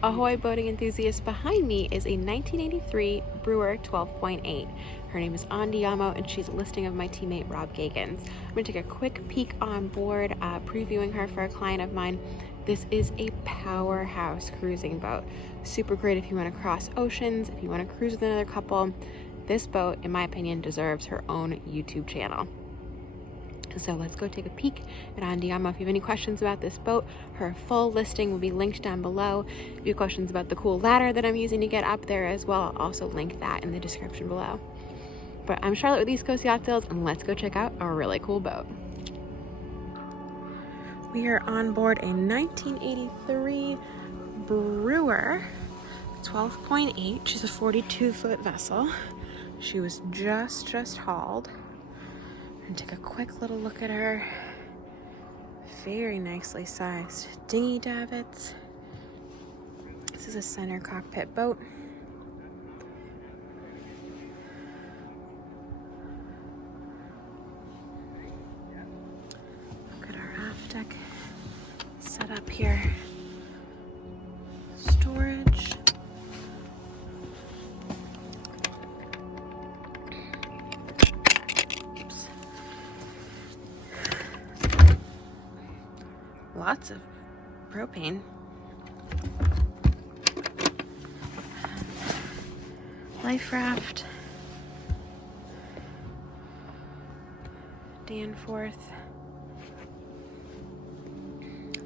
Ahoy boating enthusiast, behind me is a 1983 Brewer 12.8. Her name is Andiamo and she's a listing of my teammate Rob Geaghan's. I'm going to take a quick peek on board, previewing her for a client of mine. This is a powerhouse cruising boat. Super great if you want to cross oceans, if you want to cruise with another couple. This boat, in my opinion, deserves her own YouTube channel. So let's go take a peek at Andiamo. If you have any questions about this boat, her full listing will be linked down below. If you have questions about the cool ladder that I'm using to get up there as well, I'll also link that in the description below. But I'm Charlotte with East Coast Yacht Sales, and let's go check out our really cool boat. We are on board a 1983 Brewer 12.8. She's a 42-foot vessel. She was just hauled. And take a quick little look at her. Very nicely sized dinghy davits. This is a center cockpit boat. Look at our aft deck set up here. Storage. Lots of propane. Life raft. Danforth.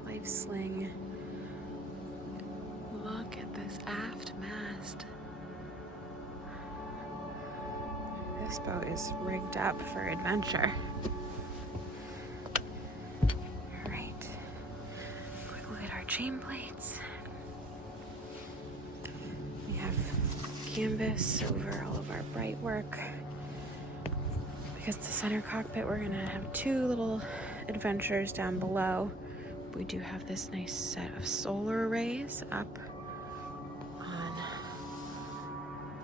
Life sling. Look at this aft mast. This boat is rigged up for adventure. Chain plates. We have canvas over all of our bright work. Because it's a center cockpit, we're gonna have two little adventures down below. We do have this nice set of solar arrays up on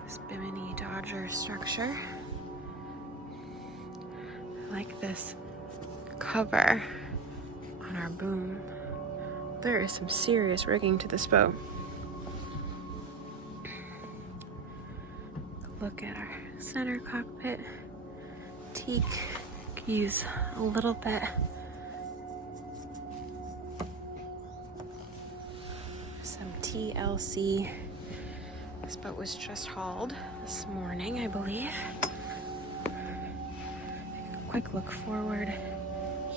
this Bimini Dodger structure. I like this cover on our boom. There is some serious rigging to this boat. Look at our center cockpit. Teak. Could use a little bit. Some TLC. This boat was just hauled this morning, I believe. Take a quick look forward.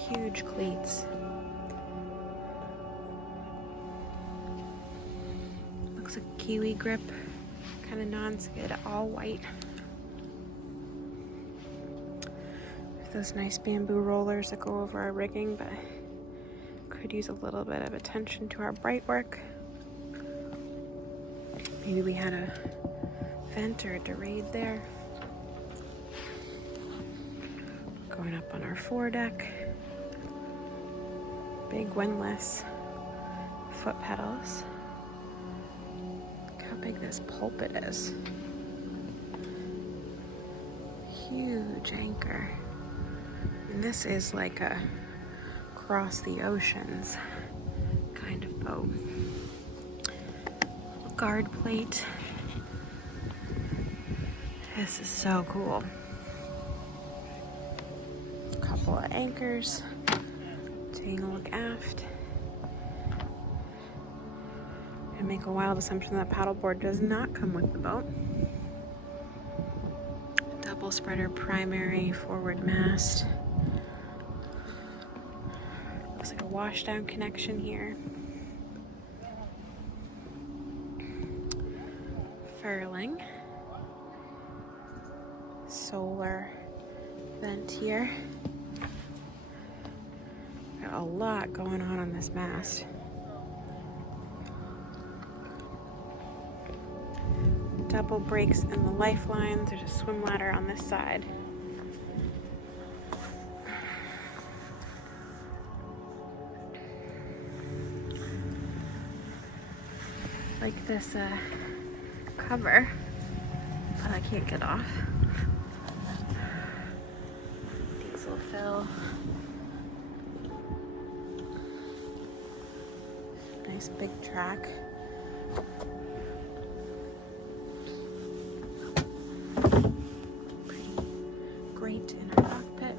Huge cleats. Looks like a kiwi grip, kind of non-skid, all white. Those nice bamboo rollers that go over our rigging, but could use a little bit of attention to our bright work. Maybe we had a vent or a derade there. Going up on our foredeck. Big windlass, foot pedals. How big this pulpit is. Huge anchor. And this is like a cross the oceans kind of boat. Guard plate. This is so cool. A couple of anchors. Taking a look aft. And make a wild assumption that paddleboard does not come with the boat. Double spreader primary forward mast. Looks like a washdown connection here. Furling. Solar vent here. Got a lot going on this mast. Double brakes in the lifelines. There's a swim ladder on this side. Like this cover, but I can't get off. Diesel fill. Nice big track. Pretty grate in our cockpit.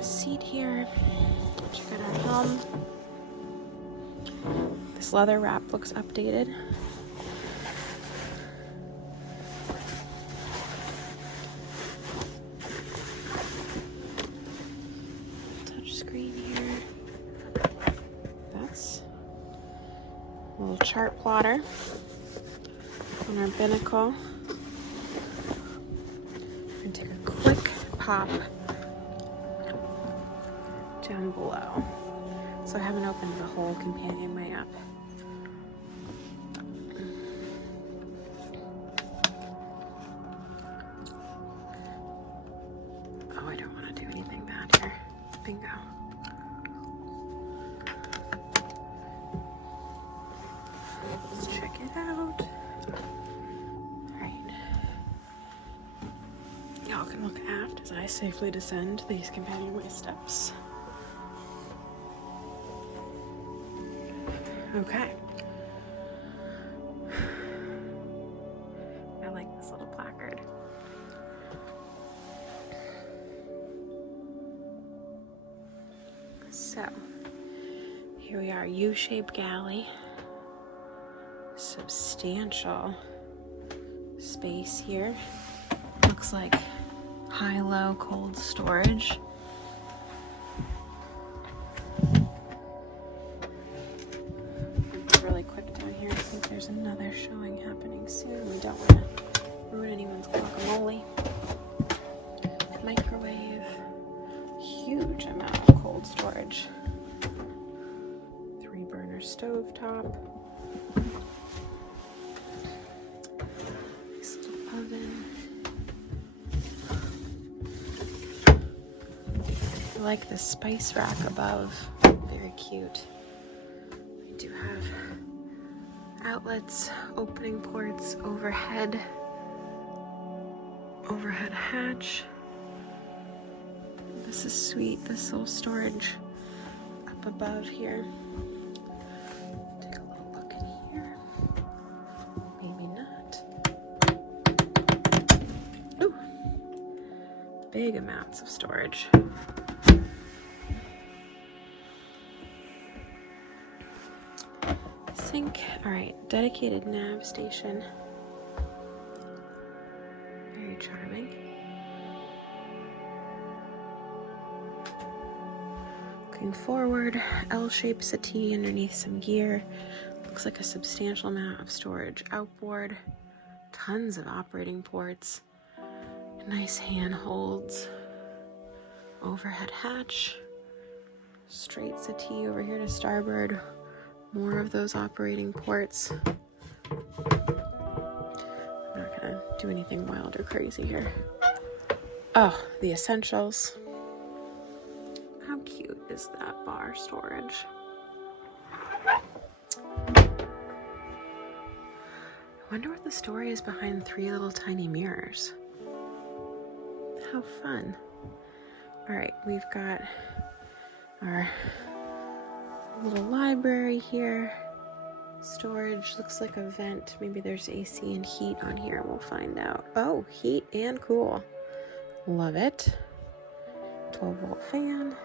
Seat here. Check out our helm. This leather wrap looks updated. Touch screen here. That's a little chart plotter on our binnacle. And take a quick pop down below. So I haven't opened the whole companionway up. Oh, I don't want to do anything bad here. Bingo. Let's check it out. Alright. Y'all can look aft as I safely descend these companionway steps. Okay. I like this little placard. So, here we are, U-shaped galley. Substantial space here. Looks like high-low cold storage. Really quick down here. I think there's another showing happening soon. We don't want to ruin anyone's guacamole. Microwave. Huge amount of cold storage. 3-burner stove top. Nice little oven. I like the spice rack above. Very cute. We do have outlets, opening ports, overhead hatch. This is sweet, this little storage up above here. Take a little look in here. Maybe not. Ooh, big amounts of storage. Sink. All right, dedicated nav station. Very charming. Looking forward, L-shaped settee underneath some gear. Looks like a substantial amount of storage outboard. Tons of operating ports. Nice handholds. Overhead hatch. Straight settee over here to starboard. More of those operating ports. I'm not gonna do anything wild or crazy here. Oh, the essentials. How cute is that bar storage? I wonder what the story is behind 3 little tiny mirrors. How fun. All right, we've got our little library here. Storage looks like a vent. Maybe there's AC and heat on here. We'll find out. Oh, heat and cool. Love it. 12-volt fan.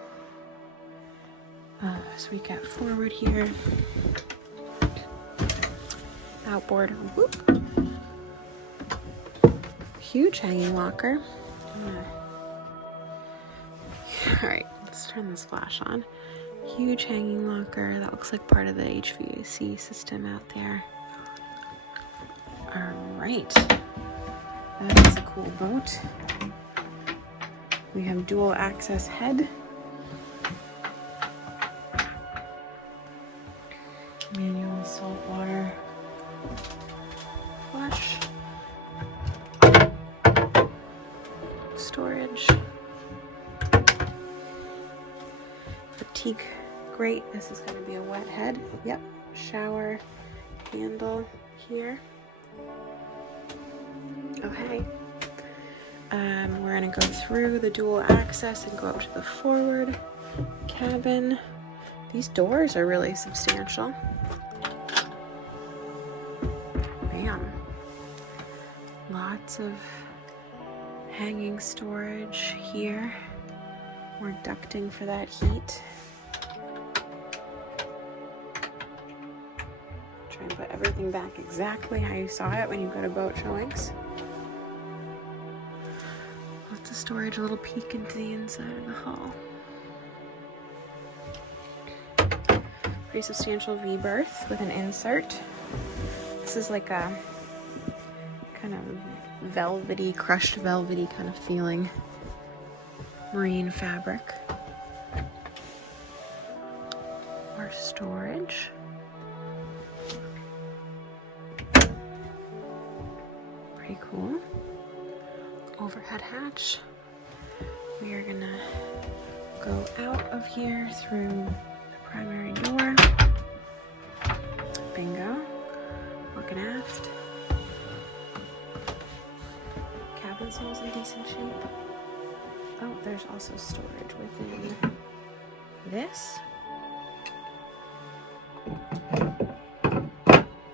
So we got forward here. Outboard. Whoop. Huge hanging locker. All right, let's turn this flash on. Huge hanging locker. That looks like part of the HVAC system out there. All right. That is a cool boat. We have dual access head. Manual saltwater flush. Storage. Fatigue grate. This is going to be a wet head. Yep. Shower handle here. Okay. We're going to go through the dual access and go up to the forward cabin. These doors are really substantial. man. Lots of hanging storage here. More ducting for that heat. Try and put everything back exactly how you saw it when you go to boat showings. Lots of storage, a little peek into the inside of the hull. Pretty substantial V-berth with an insert. This is like a kind of velvety, crushed velvety kind of feeling marine fabric. More storage. Pretty cool. Overhead hatch. We are gonna go out of here through the primary door. Bingo. Walking aft. Cabin sole's in decent shape. Oh, there's also storage within this.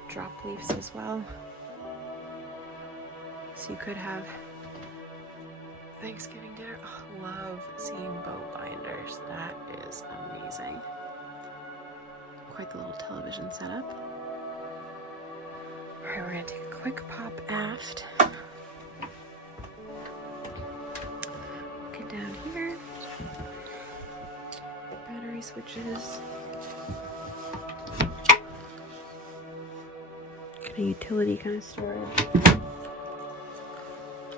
Drop leaves as well. So you could have Thanksgiving dinner. Oh, love seeing boat binders. That is amazing. Quite the little television setup. All right, we're gonna take a quick pop aft. Get down here. Battery switches. Kind of utility kind of storage.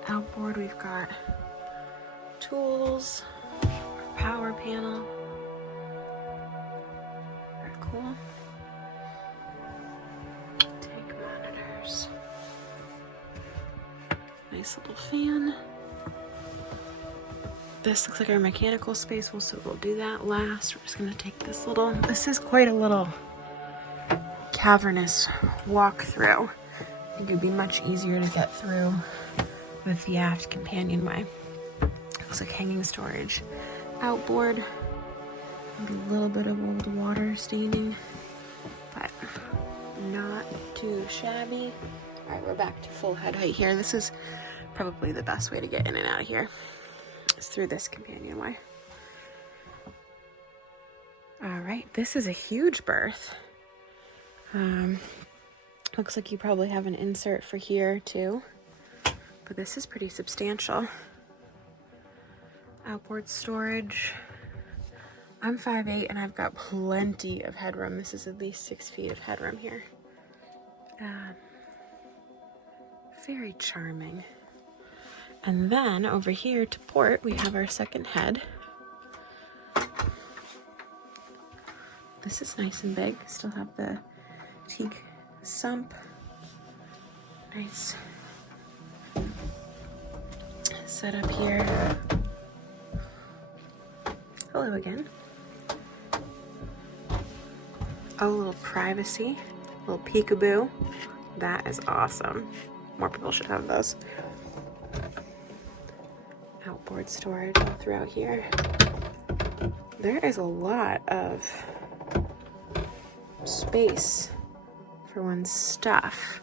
Outboard, we've got tools, power panel. Very cool. Tank monitors. Nice little fan. This looks like our mechanical space, so we'll do that last. We're just gonna take this little, this is quite a little cavernous walkthrough. I think it'd be much easier to get through with the aft companionway. Looks like hanging storage. Outboard, maybe a little bit of old water staining, but not too shabby. All right, we're back to full head height here. This is probably the best way to get in and out of here. It's through this companionway. All right, this is a huge berth. Looks like you probably have an insert for here too, but this is pretty substantial. Outboard storage. I'm 5'8" and I've got plenty of headroom. This is at least 6 feet of headroom here. Very charming. And then over here to port, we have our second head. This is nice and big. Still have the teak sump. Nice setup here. Hello again. Oh, a little privacy, a little peekaboo. That is awesome. More people should have those. Outboard storage all throughout here. There is a lot of space for one's stuff.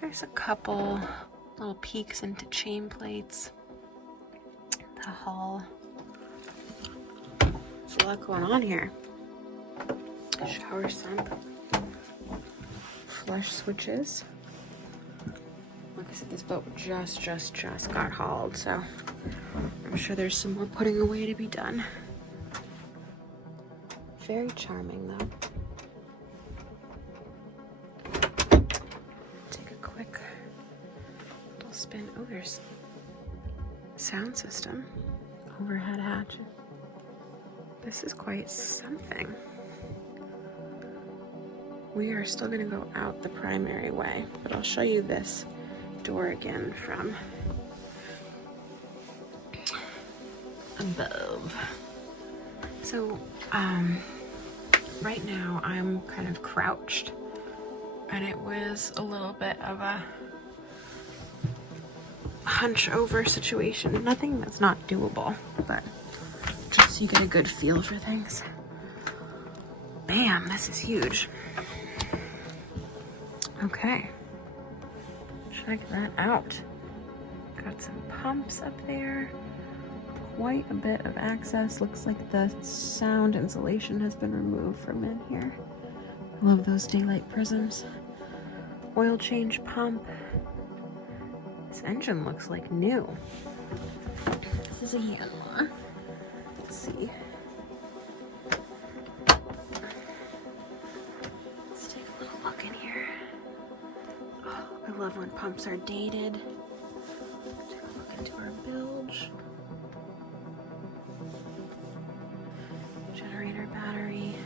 There's a couple little peeks into chain plates. The hull. There's a lot going on here. Shower sump. Flush switches. Like I said, this boat just got hauled, so I'm sure there's some more putting away to be done. Very charming though. Take a quick little spin. Oh, there's sound system. Overhead hatch. This is quite something. We are still gonna go out the primary way, but I'll show you this door again from above. So right now I'm kind of crouched, and it was a little bit of a hunch over situation. Nothing that's not doable, but just so you get a good feel for things. Bam, this is huge. Okay. Check that out. Got some pumps up there. Quite a bit of access. Looks like the sound insulation has been removed from in here. I love those daylight prisms. Oil change pump. This engine looks like new. This is a Yanmar. Let's see. Let's take a little look in here. Oh, I love when pumps are dated. Take a look into our bilge. Generator battery.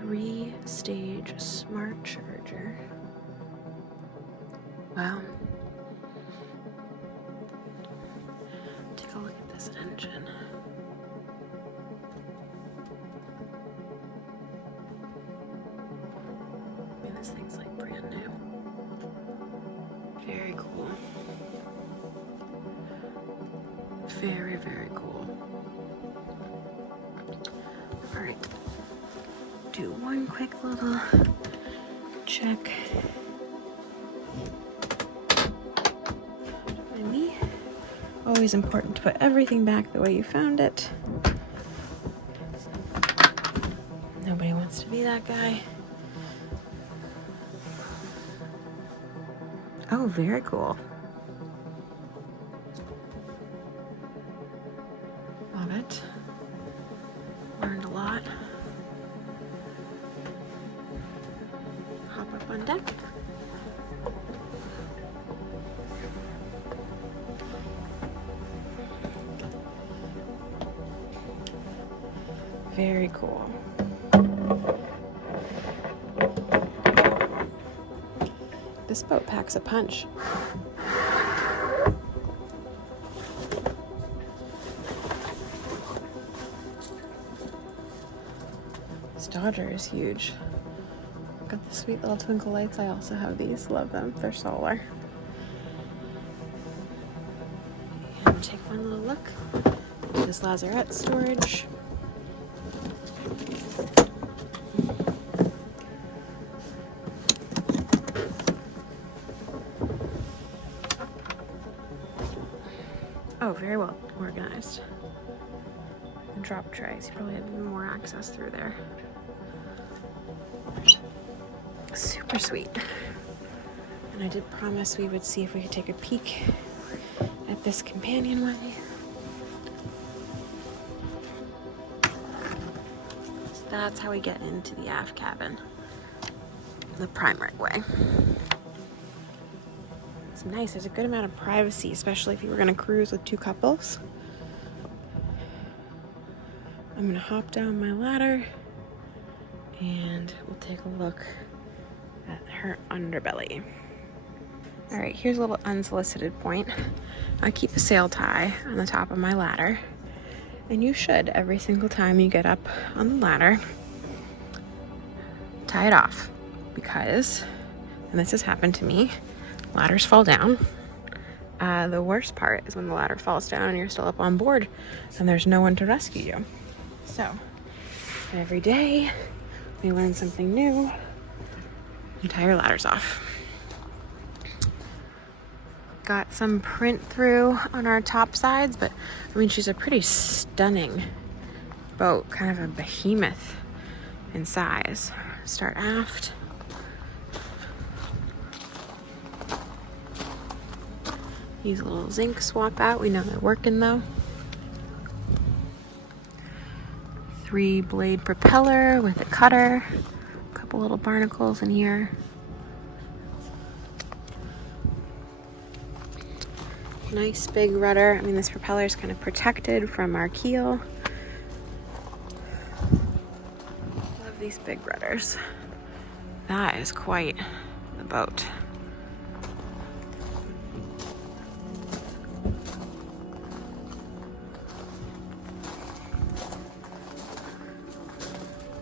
3-stage smart charger. Wow. Take a look at this engine. I mean, this thing's like brand new. Very cool. Very, very cool. All right. Do one quick little check. By me. Always important to put everything back the way you found it. Nobody wants to be that guy. Oh, very cool. Love it. Learned a lot. Hop up on deck. Very cool. This boat packs a punch. This Dodger is huge. Got the sweet little twinkle lights. I also have these. Love them. They're solar. And take one little look at this lazarette storage. Oh, very well organized. And drop trays. You probably have even more access through there. Super sweet. And I did promise we would see if we could take a peek at this companionway. So that's how we get into the aft cabin, the primary way. It's nice. There's a good amount of privacy, especially if you were going to cruise with two couples. I'm going to hop down my ladder and we'll take a look at her underbelly. All right, here's a little unsolicited point. I keep a sail tie on the top of my ladder, and you should every single time you get up on the ladder, tie it off, because, and this has happened to me, ladders fall down. The worst part is when the ladder falls down and you're still up on board and there's no one to rescue you. So every day we learn something new. You tie your ladders off. Got some print through on our topsides, but I mean, she's a pretty stunning boat, kind of a behemoth in size. Start aft. Use a little zinc swap out. We know they're working though. 3-blade propeller with a cutter. A couple little barnacles in here. Nice big rudder. I mean, this propeller is kind of protected from our keel. Love these big rudders. That is quite the boat.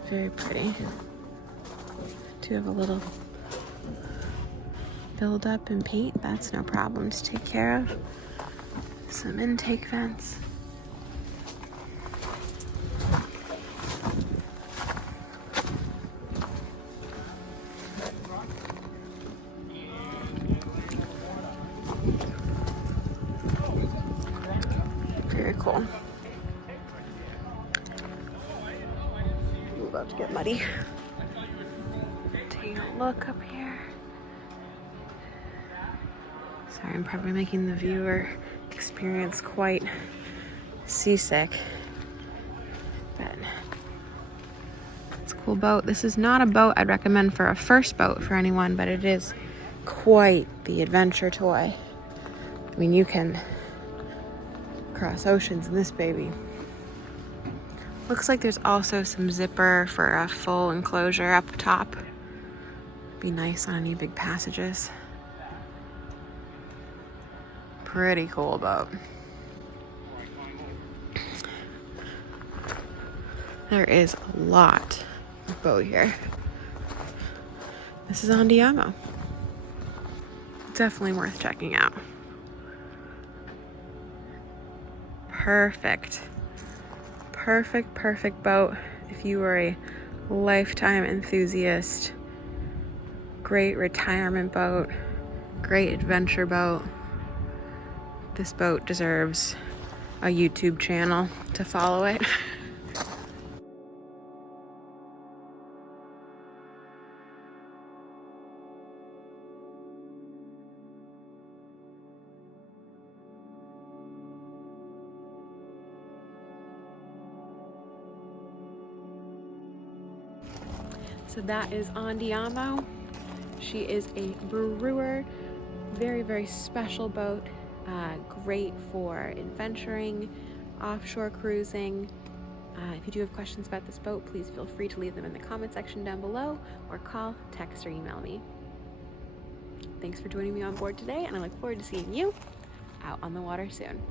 Very pretty. Do have a little build up in paint. That's no problem to take care of. Some intake vents. about to get muddy. Taking a look up here. Sorry, I'm probably making the viewer experience quite seasick. But it's a cool boat. This is not a boat I'd recommend for a first boat for anyone, but it is quite the adventure toy. I mean, you can cross oceans in this baby. Looks like there's also some zipper for a full enclosure up top. Be nice on any big passages. Pretty cool boat. There is a lot of boat here. This is Andiamo. Definitely worth checking out. Perfect. Perfect boat if you were a lifetime enthusiast. Great retirement boat. Great adventure boat. This boat deserves a YouTube channel to follow it. So that is Andiamo. She is a Brewer, very special boat. Great for adventuring, offshore cruising. If you do have questions about this boat, please feel free to leave them in the comment section down below, or call, text, or email me. Thanks for joining me on board today, and I look forward to seeing you out on the water soon.